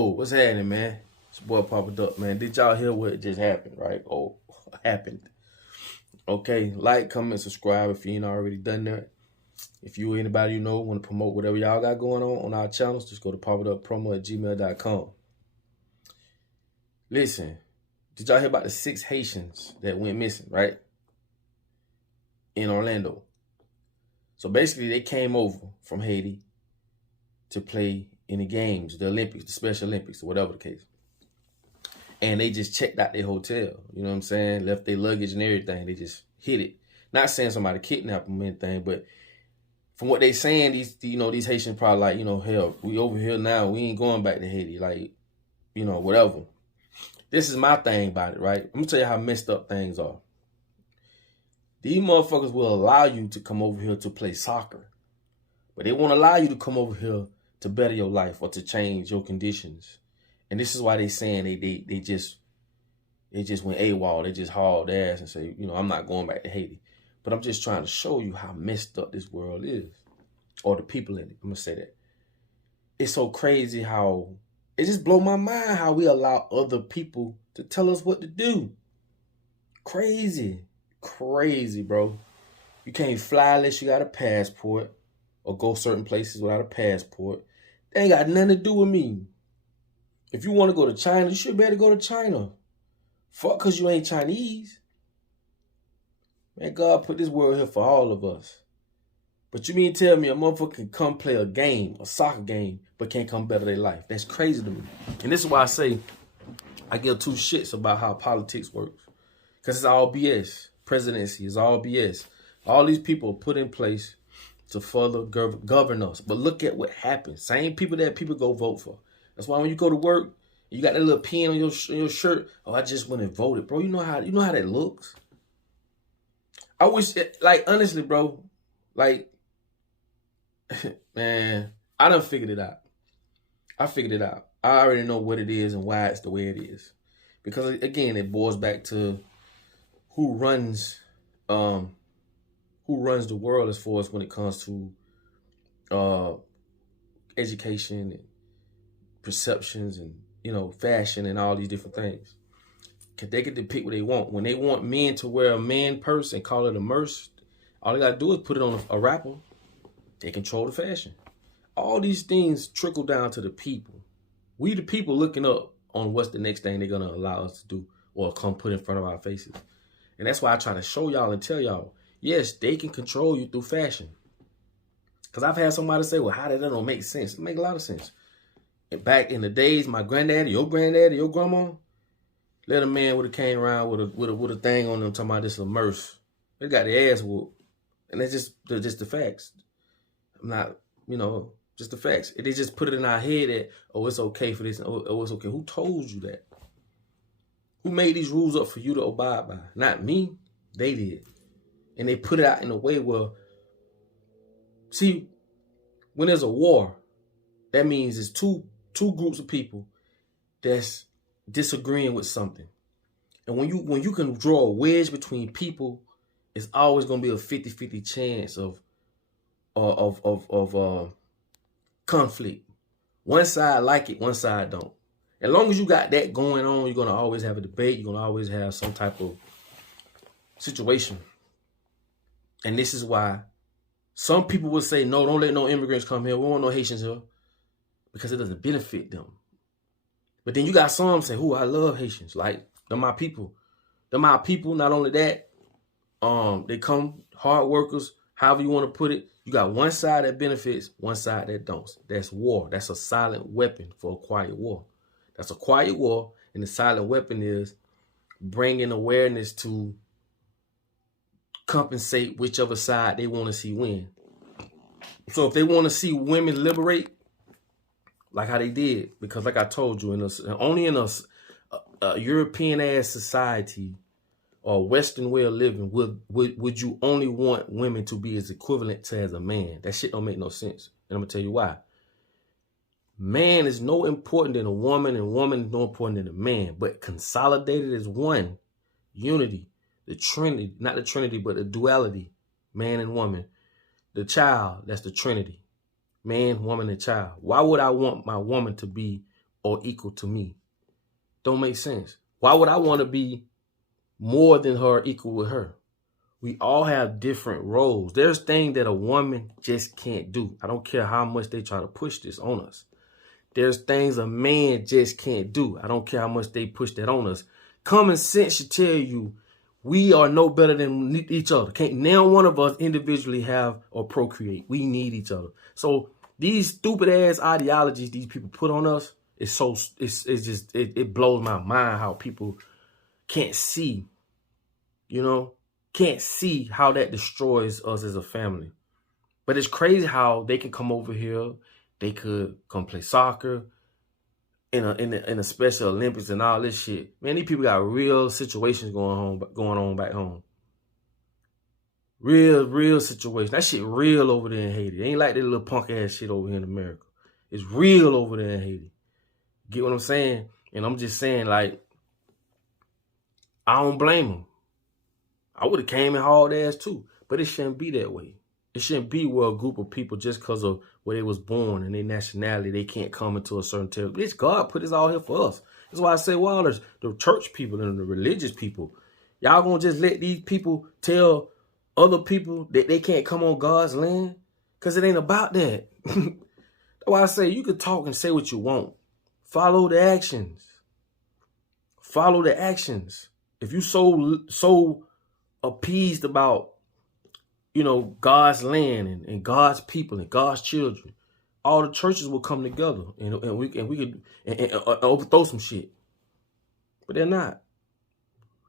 Oh, what's happening, man? It's your boy Papa Duck, man. Did y'all hear what just happened, right? Oh, happened. Okay, like, comment, subscribe if you ain't already done that. If you or anybody you know want to promote whatever y'all got going on our channels, just go to papaduckpromo@gmail.com. Listen, did y'all hear about the 6 Haitians that went missing, right? In Orlando. So basically, they came over from Haiti to play in the games, the Olympics, the Special Olympics, or whatever the case. And they just checked out their hotel, you know what I'm saying? Left their luggage and everything. They just hit it. Not saying somebody kidnapped them or anything, but from what they saying, these Haitians probably like, hell, we over here now. We ain't going back to Haiti, like, whatever. This is my thing about it, right? I'm gonna tell you how messed up things are. These motherfuckers will allow you to come over here to play soccer, but they won't allow you to come over here to better your life or to change your conditions. And this is why they saying they just went AWOL. They just hauled ass and say, I'm not going back to Haiti. But I'm just trying to show you how messed up this world is, or the people in it. I'm gonna say that. It's so crazy how it just blow my mind how we allow other people to tell us what to do. Crazy, bro. You can't fly unless you got a passport, or go certain places without a passport. They ain't got nothing to do with me. If you want to go to China, you should better go to China. Fuck because you ain't Chinese. Man, God put this world here for all of us. But you mean tell me a motherfucker can come play a game, a soccer game, but can't come better their life? That's crazy to me. And this is why I say I give 2 shits about how politics works. Because it's all BS. Presidency is all BS. All these people are put in place to further govern us. But look at what happens. Same people that people go vote for. That's why when you go to work, you got that little pin on your shirt. Oh, I just went and voted, bro. You know how that looks. I wish, honestly, bro, man, I done figured it out. I figured it out. I already know what it is and why it's the way it is. Because again, it boils back to who runs the world as far as when it comes to education and perceptions and fashion and all these different things. They can depict what they want. When they want men to wear a man purse and call it a merce, all they gotta do is put it on a rapper. They control the fashion. All these things trickle down to the people. We the people looking up on what's the next thing they're gonna allow us to do or come put in front of our faces. And that's why I try to show y'all and tell y'all, yes, they can control you through fashion. Because I've had somebody say, well, how did that don't make sense? It make a lot of sense. And back in the days, my granddaddy, your grandma, let a man would have came around with a thing on them talking about this a merce. They got their ass whooped. And that's just the facts. I'm not, just the facts. They just put it in our head that, oh, it's okay for this. Oh, it's okay. Who told you that? Who made these rules up for you to abide by? Not me. They did. And they put it out in a way where, see, when there's a war, that means it's two groups of people that's disagreeing with something. And when you can draw a wedge between people, it's always going to be a 50-50 chance of conflict. One side like it, one side don't. As long as you got that going on, you're going to always have a debate. You're going to always have some type of situation. And this is why some people will say, no, don't let no immigrants come here. We don't want no Haitians here. Because it doesn't benefit them. But then you got some say, I love Haitians. Like, they're my people. They're my people. Not only that, they come hard workers, however you want to put it. You got one side that benefits, one side that don't. That's war. That's a silent weapon for a quiet war. That's a quiet war. And the silent weapon is bringing awareness to compensate whichever side they want to see win. So if they want to see women liberate, like how they did, because like I told you, only in a European ass society or Western way of living would you only want women to be as equivalent to as a man. That shit don't make no sense. And I'm gonna tell you why. Man is no important than a woman, and woman is no important than a man. But consolidated as one, unity, the Trinity, not the Trinity, but the duality, man and woman. The child, that's the Trinity. Man, woman, and child. Why would I want my woman to be or equal to me. Don't make sense. Why would I want to be more than her or equal with her? We all have different roles. There's things that a woman just can't do. I don't care how much they try to push this on us. There's things a man just can't do. I don't care how much they push that on us. Common sense should tell you we are no better than each other. Can't now one of us individually have or procreate. We need each other. So these stupid ass ideologies these people put on us, it blows my mind how people can't see, can't see how that destroys us as a family. But it's crazy how they can come over here. They could come play soccer in a Special Olympics and all this shit. Man, these people got real situations going on back home. Real situation. That shit real over there in Haiti. It ain't like that little punk ass shit over here in America. It's real over there in Haiti. Get what I'm saying? And I'm just saying, like, I don't blame them. I would have came in hard ass too. But it shouldn't be that way. It shouldn't be where a group of people, just because of where they was born and their nationality, they can't come into a certain territory. Bitch, God put this all here for us. That's why I say, well, there's the church people and the religious people. Y'all gonna just let these people tell other people that they can't come on God's land? Because it ain't about that. That's why I say you can talk and say what you want. Follow the actions. Follow the actions. If you so appeased about, God's land and God's people and God's children, all the churches will come together and we could overthrow some shit. But they're not.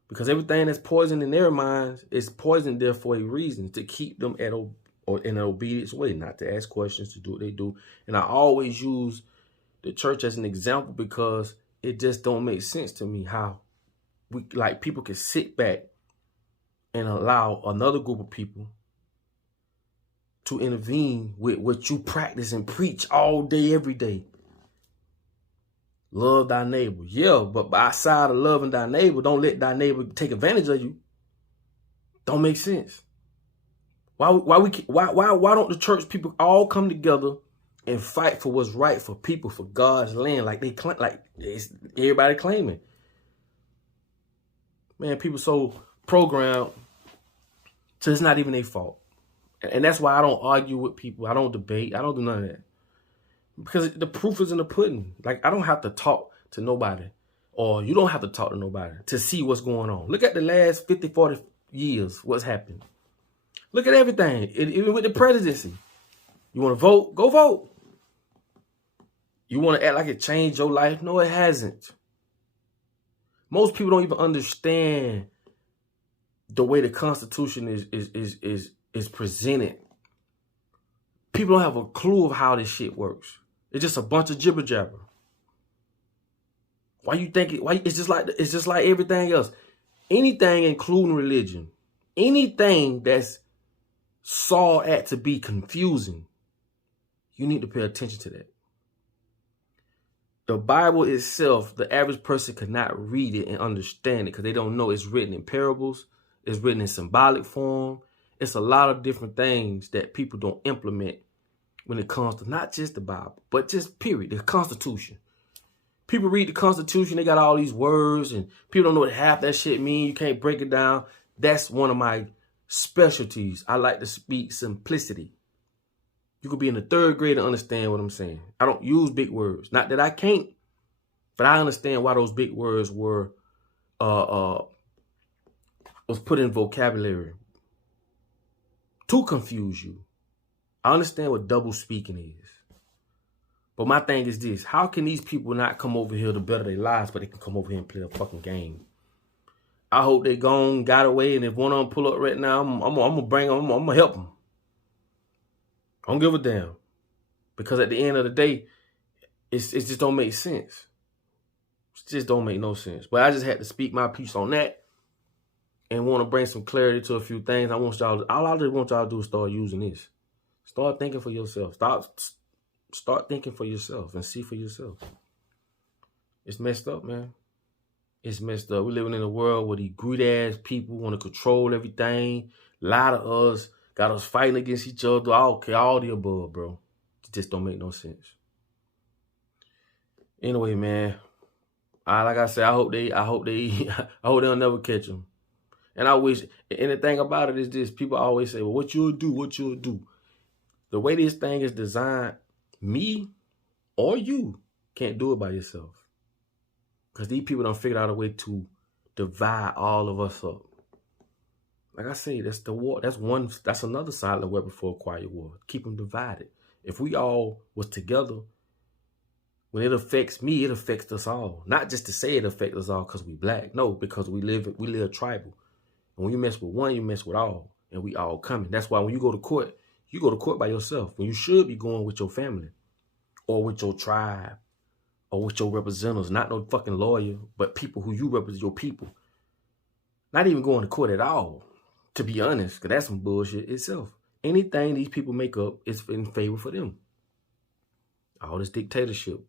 Because everything that's poisoned in their minds is poisoned there for a reason, to keep them in an obedience way, not to ask questions, to do what they do. And I always use the church as an example because it just don't make sense to me how people can sit back and allow another group of people to intervene with what you practice and preach all day, every day. Love thy neighbor. Yeah, but outside of loving thy neighbor, don't let thy neighbor take advantage of you. Don't make sense. Why don't the church people all come together and fight for what's right for people, for God's land, like they claim, like everybody claiming? Man, people so programmed, so it's not even their fault. And that's why I don't argue with people. I don't debate. I don't do none of that. Because the proof is in the pudding. Like, I don't have to talk to nobody, or you don't have to talk to nobody to see what's going on. Look at the last 50, 40 years, what's happened. Look at everything, even with the presidency. You want to vote? Go vote. You want to act like it changed your life? No, it hasn't. Most people don't even understand the way the Constitution is presented. People don't have a clue of how this shit works. It's just a bunch of jibber jabber. Why you think it? Why it's just like everything else. Anything, including religion, anything that's saw at to be confusing, you need to pay attention to that. The Bible itself, the average person cannot read it and understand it because they don't know it's written in parables. It's written in symbolic form. It's a lot of different things that people don't implement when it comes to not just the Bible, but just period, the Constitution. People read the Constitution, they got all these words, and people don't know what half that shit mean. You can't break it down. That's one of my specialties. I like to speak simplicity. You could be in the 3rd grade and understand what I'm saying. I don't use big words. Not that I can't, but I understand why those big words were was put in vocabulary to confuse you. I understand what double speaking is. But my thing is this. How can these people not come over here to better their lives, but they can come over here and play a fucking game? I hope they gone, got away, and if one of them pull up right now, I'm gonna bring them, I'm gonna help them. I don't give a damn. Because at the end of the day, it just don't make sense. It just don't make no sense. But I just had to speak my piece on that and want to bring some clarity to a few things. All I just want y'all to do is start using this. Start thinking for yourself. Start thinking for yourself and see for yourself. It's messed up, man. It's messed up. We're living in a world where these greedy-ass people want to control everything. Lie to us. Got us fighting against each other. All the above, bro. It just don't make no sense. Anyway, man. Like I said, I hope they they'll never catch them. And I wish, and the thing about it is this, people always say, well, what you'll do. The way this thing is designed, me or you can't do it by yourself. Because these people don't figure out a way to divide all of us up. Like I say, that's the war. That's another side of the weapon for a quiet war. Keep them divided. If we all was together, when it affects me, it affects us all. Not just to say it affects us all because we black. No, because we live tribal. And when you mess with one, you mess with all. And we all coming. That's why when you go to court by yourself. When you should be going with your family. Or with your tribe. Or with your representatives. Not no fucking lawyer. But people who you represent, your people. Not even going to court at all. To be honest. Because that's some bullshit itself. Anything these people make up is in favor for them. All this dictatorship.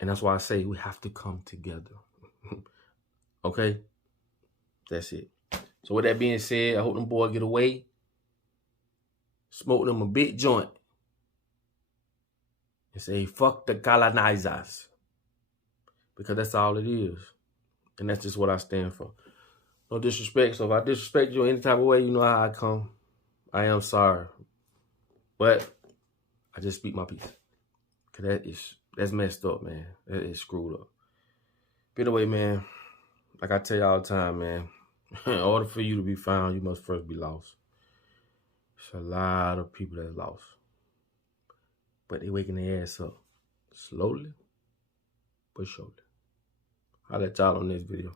And that's why I say we have to come together. Okay? That's it. So with that being said, I hope them boys get away. Smoke them a big joint. And say, fuck the colonizers. Because that's all it is. And that's just what I stand for. No disrespect. So if I disrespect you in any type of way, you know how I come. I am sorry. But I just speak my piece. Because that's messed up, man. That is screwed up. But anyway, man, like I tell you all the time, man, in order for you to be found, you must first be lost. It's a lot of people that's lost. But they waking their ass up. Slowly, but surely. I'll let y'all on this video.